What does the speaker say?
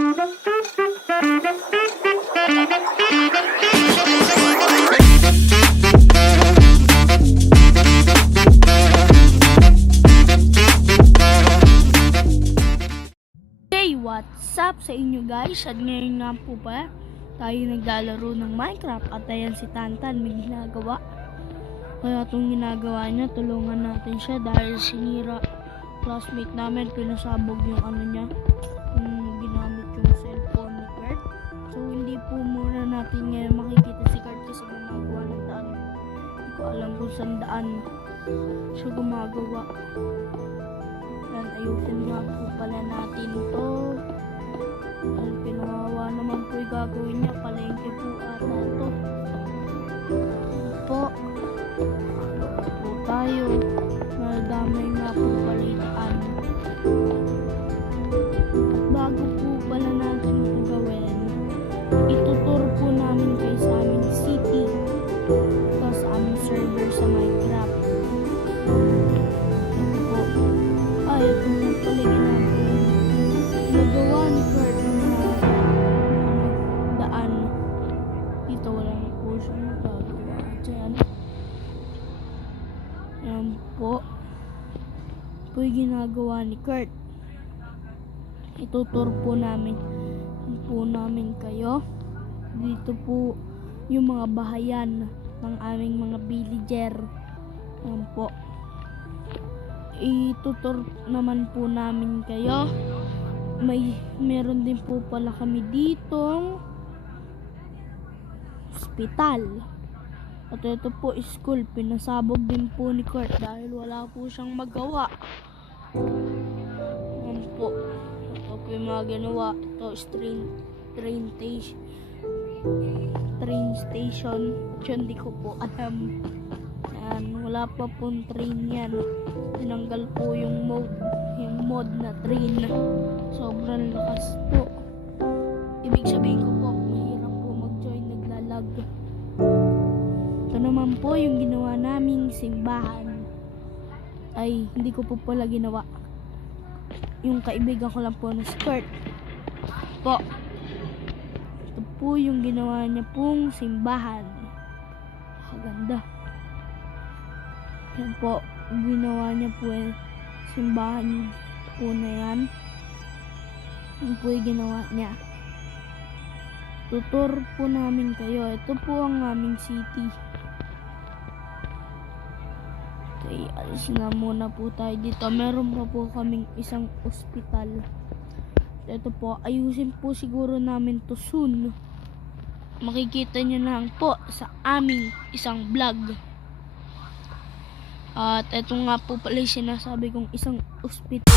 Hey, what's up sa inyo guys? At ngayon nga po ba tayo naglalaro ng Minecraft at ayan si Tantan may ginagawa. Kaya itong ginagawa niya, tulungan natin siya dahil sinira classmate namin, pinasabog yung ano niya, ginamit yung cellphone ni Kurt. So hindi po muna natin ngayon makikita si Kurt kasi gumagawa ng daan. Hindi ko alam kung saan daan siya gumagawa. Yan, ayusin nga po pala natin ito. Dahil pinawawa naman po yung gagawin niya, palengke po ata ito. Po tayo, madamay nga po palitaan. Bago po pala natin ito gawin, itutur po namin kayo sa aming city ito sa aming server sa Minecraft. Ito po, ito po pala nagawa ni Kurt na daan. Dito wala na po siya magagawa dyan. Yan po yung ginagawa ni Kurt. Itutur po namin kayo. Dito po yung mga bahayan ng aming mga villager. Yan po. Itutur naman po namin kayo. Meron din po pala kami ditong hospital. At ito po school, pinasabog din po ni Kurt dahil wala po siyang magawa. Yan po. Ito po yung mga ginawa. Ito train station. Hindi ko po alam. Yan, wala pa pong train yan. Tinanggal po yung mod na train. Sobrang lakas po. Ibig sabihin ko po, mahirap po mag-join, naglalag. Ito naman po yung ginawa naming simbahan. Ay, hindi ko po pala ginawa. Yung kaibigan ko lang po na skirt. Po. Ito po yung ginawa niya pong simbahan. Kaganda. Yan po, ginawa niya po yung simbahan po na yan. Yan po yung ginawa niya. Tutor po namin kayo. Ito po ang aming city. Okay, alis na muna po tayo dito. Meron pa po kaming isang ospital. Ito po, ayusin po siguro namin to soon. Makikita nyo lang po sa aming isang vlog. At ito nga po pala yung sinasabi kong isang ospital.